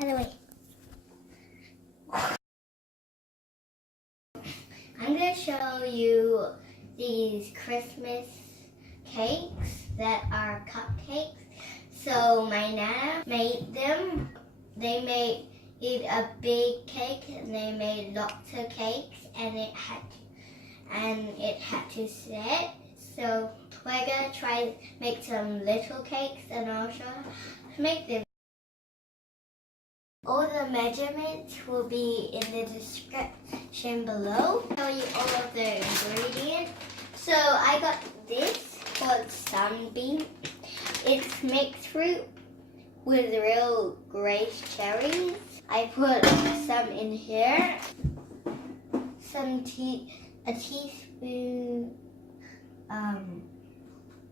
Anyway, I'm going to show you these Christmas cakes that are cupcakes. So my Nana made them. They made a big cake and they made lots of cakes, and it had to set. So we're going to try to make some little cakes, and I'll show how to make them. All the measurements will be in the description below. I'll show you all of the ingredients. So I got this called sunbeam. It's mixed fruit with real grated cherries. I put some in here. A teaspoon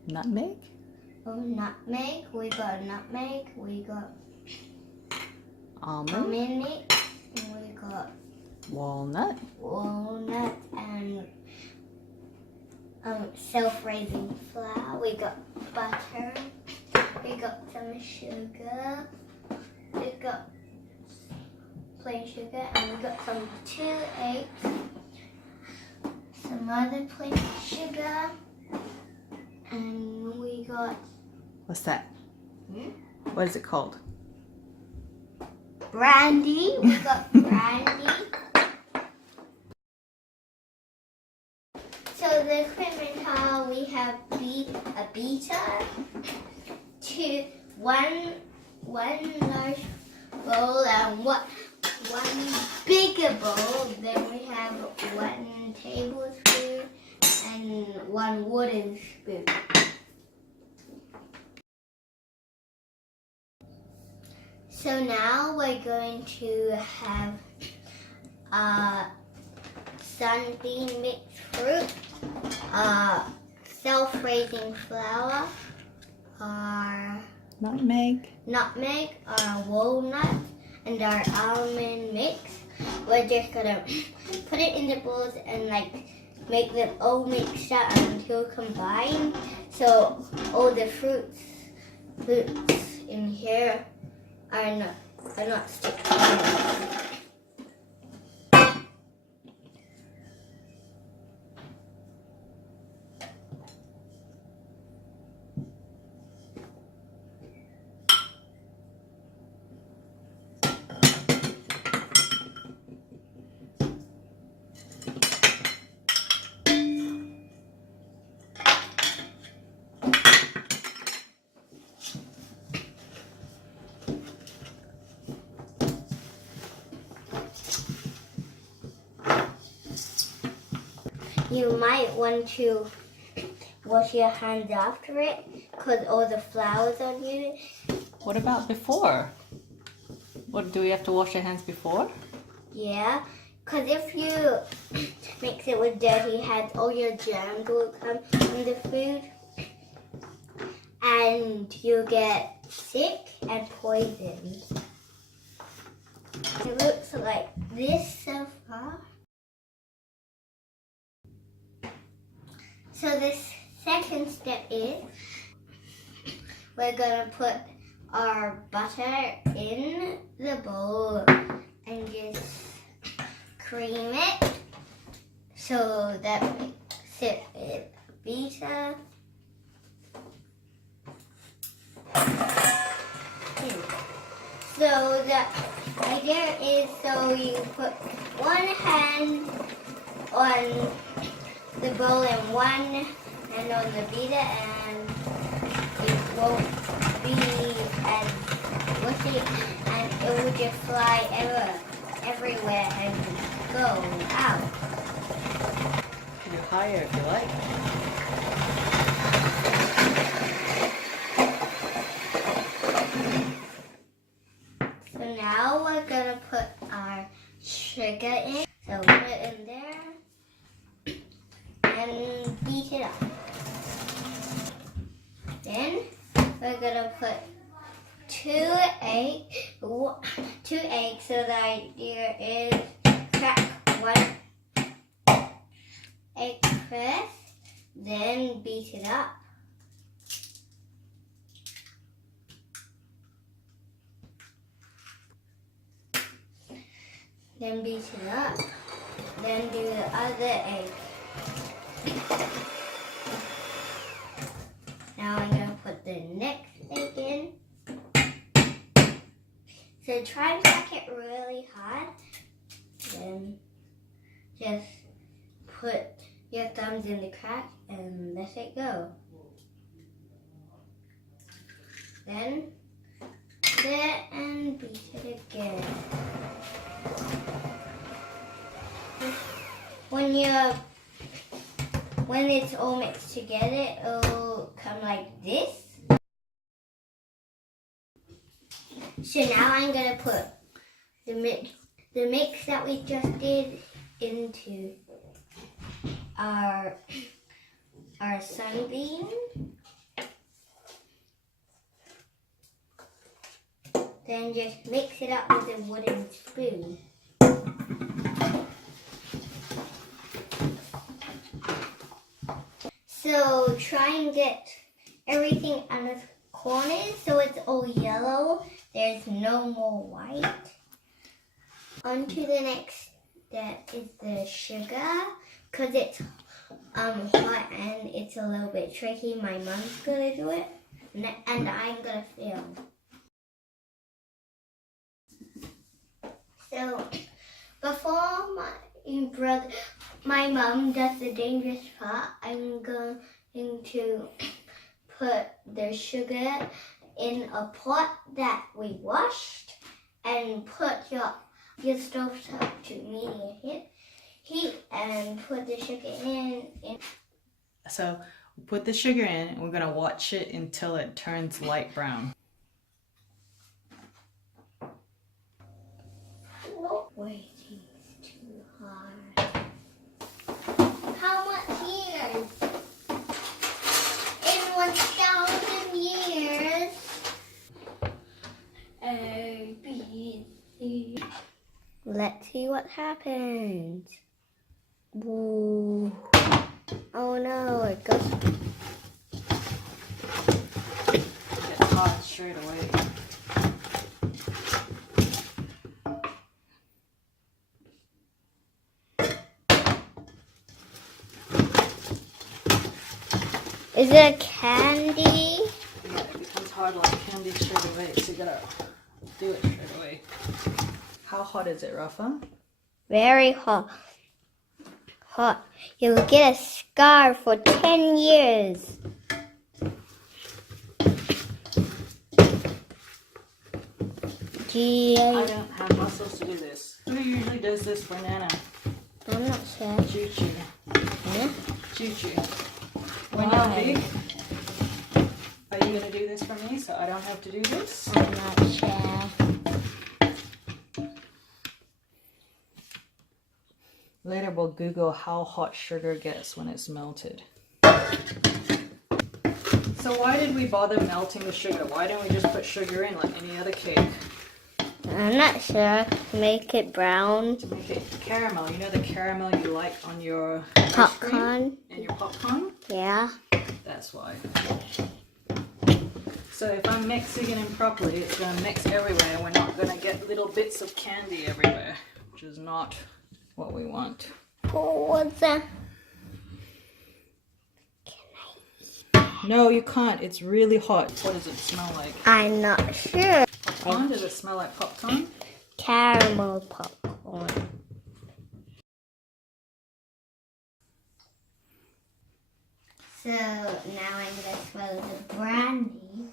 nutmeg. Oh, nutmeg. We got nutmeg. We got Almond mix, and we got walnut and self-raising flour. We got butter. We got some sugar. We got plain sugar, and we got 2 eggs. Some other plain sugar, and we got. What's that? What is it called? Brandy. We got brandy. So the equipment are, we have a beater, one large bowl and one bigger bowl. Then we have 1 tablespoon and 1 wooden spoon. So now we're going to have sunbeam mixed fruit, self-raising flour, our Nutmeg. our walnut, and our almond mix. We're just gonna put it in the bowls and make them all mixed up until combined. So all the fruits in here are not sticking together. You might want to wash your hands after it because all the flour's on you. What about before? What, do we have to wash our hands before? Yeah, because if you mix it with dirty hands, all your germs will come from the food and you get sick and poisoned. It looks like this so far. So the second step is we're going to put our butter in the bowl and just cream it so that we sit it beater. So the idea is so you put one hand on the bowl and one hand on the beater, and it won't be as mushy, and it will just fly everywhere and go out. You're higher if you like. So now we're gonna put our sugar in. So put it in there and beat it up. Then we're gonna put 2 eggs. So the idea is crack 1 egg first, then beat it up. Then beat it up. Then do the other egg. Now I'm going to put the next egg in. So try and pack it really hard. Then just put your thumbs in the crack and let it go. Then put it and beat it again. When it's all mixed together, it'll come like this. So now I'm gonna put the mix that we just did into our sunbeam. Then just mix it up with a wooden spoon. So try and get everything on the corners so it's all yellow. There's no more white. On to the next step is the sugar. Because it's hot and it's a little bit tricky, my mom's going to do it. And I'm going to film. So before my mom does the dangerous part, I'm going to put the sugar in a pot that we washed and put your stove top to medium heat and put the sugar in. So we'll put the sugar in and we're going to watch it until it turns light brown. Waiting too hard. How much years? In 1,000 years. A, B, C. Let's see what happens. Whoa. Oh no, it goes. It's hot straight away. Is it candy? Yeah, it becomes hard like candy straight away, so you gotta do it straight away. How hot is it, Rafa? Very hot. Hot. You'll get a scar for 10 years. Gee, I don't have muscles to do this. Who usually does this for Nana? I'm not sure. Choo-choo. Yeah? Choo-choo. When Why? you're big, are you going to do this for me so I don't have to do this? I'm not sure. Later we'll Google how hot sugar gets when it's melted. So why did we bother melting the sugar? Why don't we just put sugar in like any other cake? I'm not sure. Make it brown. To make it caramel. You know the caramel you like on your ice cream Popcorn. and your popcorn? Yeah. That's why. So if I'm mixing it in properly, it's going to mix everywhere and we're not going to get little bits of candy everywhere, which is not what we want. Oh, what's that? No, you can't. It's really hot. What does it smell like? I'm not sure. Popcorn? Does it smell like popcorn? Caramel popcorn. So now I'm going to swallow the brandy.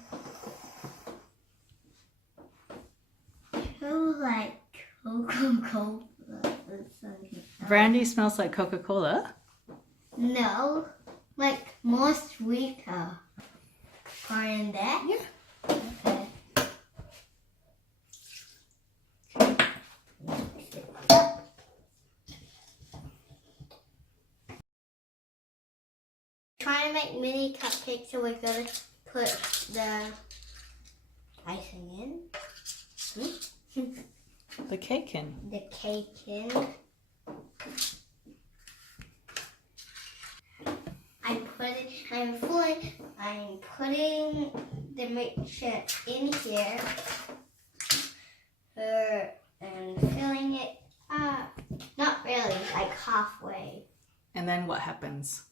Smells like Coca-Cola. Brandy smells like Coca-Cola? No, like more sweeter. Pour in there? Yeah. Okay. Trying to make mini cupcakes, so we're going to put the icing in. The cake in. The cake in. I'm putting the mixture in here and filling it up. halfway. And then what happens?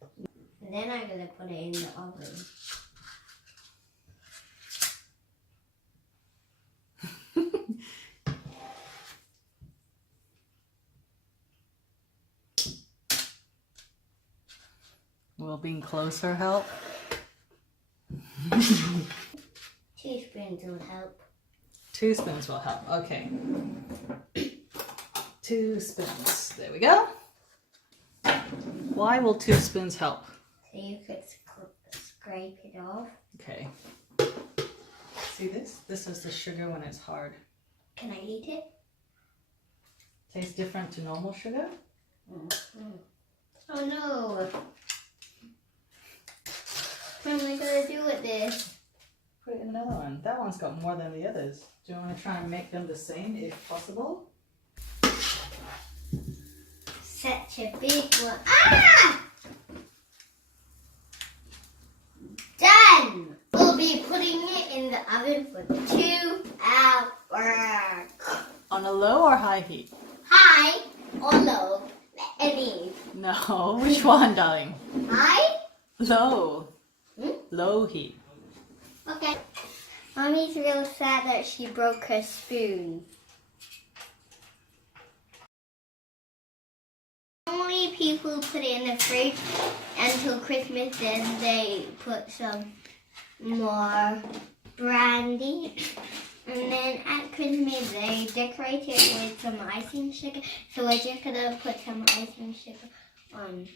And then I'm gonna put it in the oven. Will being closer help? Teaspoons will help. 2 spoons will help. Okay. 2 spoons. There we go. Why will 2 spoons help? So you could scrape it off. Okay. See this? This is the sugar when it's hard. Can I eat it? Tastes different to normal sugar? Oh no. What am I gonna do with this? Put it in another one. That one's got more than the others. Do you want to try and make them the same if possible? Such a big one. Ah! Done! We'll be putting it in the oven for 2 hours. On a low or high heat? High or low? Any. No. Which one, darling? High? Low. Hmm? Low heat. Okay. Mommy's real sad that she broke her spoon. Only people put it in the fridge until Christmas, then they put some more brandy. And then at Christmas they decorate it with some icing sugar. So we're just gonna put some icing sugar on.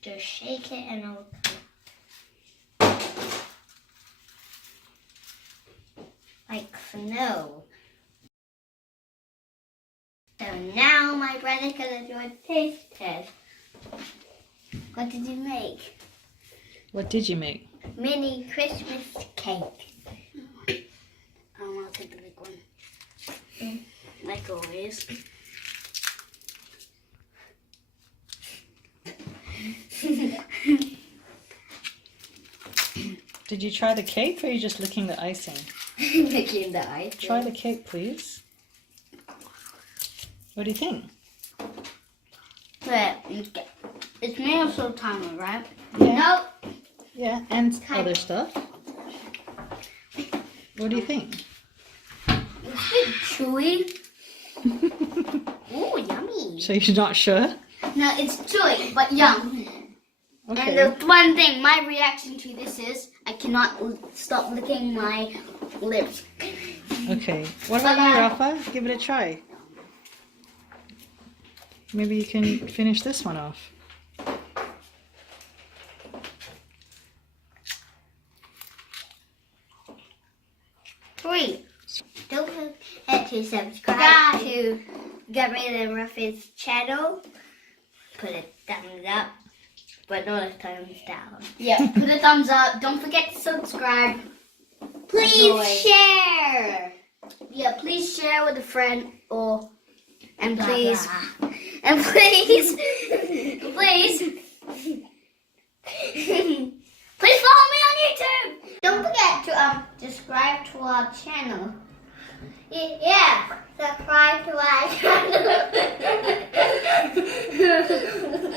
Just shake it and it'll come. Like snow. So now my brother's gonna do a taste test. What did you make? What did you make? Mini Christmas cake. I'll take the big one. Like always. Did you try the cake or are you just licking the icing? Licking the icing. Try the cake, please. What do you think? But it's made of sultanas, right? Yeah. Nope. Yeah, and other stuff. What do you think? It's a bit chewy. Ooh, yummy. So you're not sure? No, it's chewy, but yum. Okay. And the one thing, my reaction to this is I cannot stop licking my lips. Okay. What about you, Rafa? Give it a try. Maybe you can finish this one off. Three. Don't forget to subscribe to Gabri&Rafa's channel. Put a thumbs up, but not a thumbs down. Yeah, put a thumbs up. Don't forget to subscribe. Please share. Yeah, please share with a friend and please, and please, please follow me on YouTube. Don't forget to subscribe to our channel. Yeah, subscribe to our channel.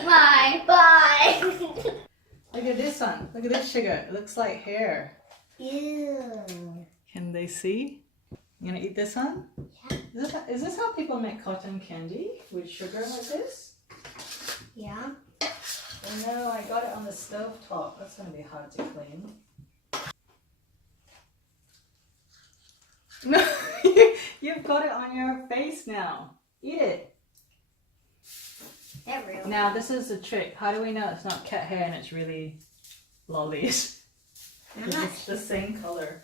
Bye. Bye. Look at this one. Look at this sugar. It looks like hair. Ew. Can they see? You gonna eat this one? Yeah. Is this how people make cotton candy? With sugar like this? Yeah. Oh no, I got it on the stove top. That's gonna be hard to clean. No, you've got it on your face now. Eat it. They're real. Now this is the trick. How do we know it's not cat hair and it's really lollies? Because it's the same color.